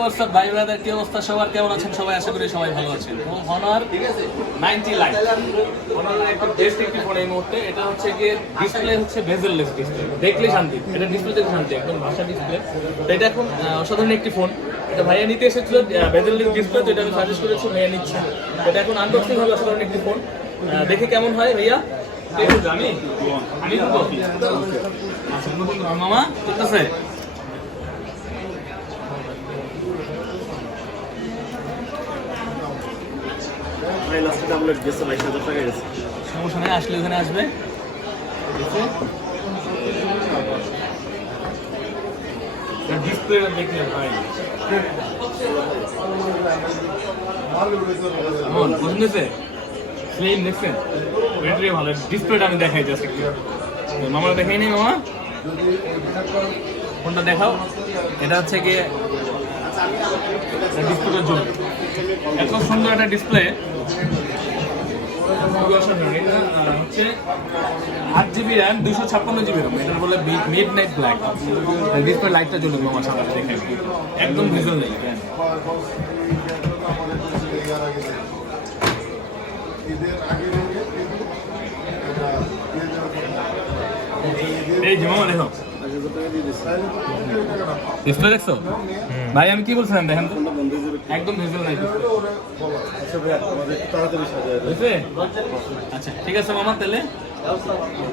WhatsApp ভাই brother, কি অবস্থা সবার, কেমন আছেন সবাই? আশা করি সবাই ভালো আছেন। তো Honor 90 Lite, Honor একটা বেস্ট একটি ফোন এই মুহূর্তে। এটা হচ্ছে গিয়ে ডিসপ্লে হচ্ছে বেজেললেস ডিসপ্লে, দেখলে শান্তি, এটা ডিসপ্লে দেখে শান্তি, একদম ভাষা ডিসপ্লে। তো এটা এখন অসাধারণ একটি ফোন। এটা ভাইয়া নিতে এসেছিল বেজেললেস ডিসপ্লে, তো এটা আমি সাজেস্ট করেছি, ভাইয়া নিচ্ছে। এটা এখন আনবক্সিং হবে, অসাধারণ একটি ফোন। দেখে কেমন হয় ভাইয়া? আমি মামা করতেছে। সমস্যা নেই, আসলে ওখানে আসবে। ডিসপ্লেটা দেখলে ভাই পছন্দ হয়েছে? স্লিম দেখছেন, ব্যাটারি ভালো, ডিসপ্লেটা আমি দেখাই যাচ্ছি। মামারা দেখাই নেই, মামা ফোনটা দেখাও। এটা হচ্ছে গিয়ে ডিসপ্লের জন্য এত সুন্দর একটা ডিসপ্লে, হচ্ছে 8GB RAM 256GB RAM। এটা বলে মিড নাইট ব্ল্যাক। ডিসপ্লে লাইটটা জ্বলবে আমার সামনে, দেখেন একদম ভিজুয়াল নেই। এই যে মামা দেখো ডিসপ্লে দেখছো ভাই? আমি কি বলছিলাম দেখেন তো, একদম ভিজুয়াল নাই। আচ্ছা ঠিক আছে মামা, তাহলে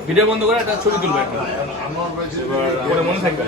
ভিডিও বন্ধ করে একটা ছবি তুলবো, একটা মনে থাকবে।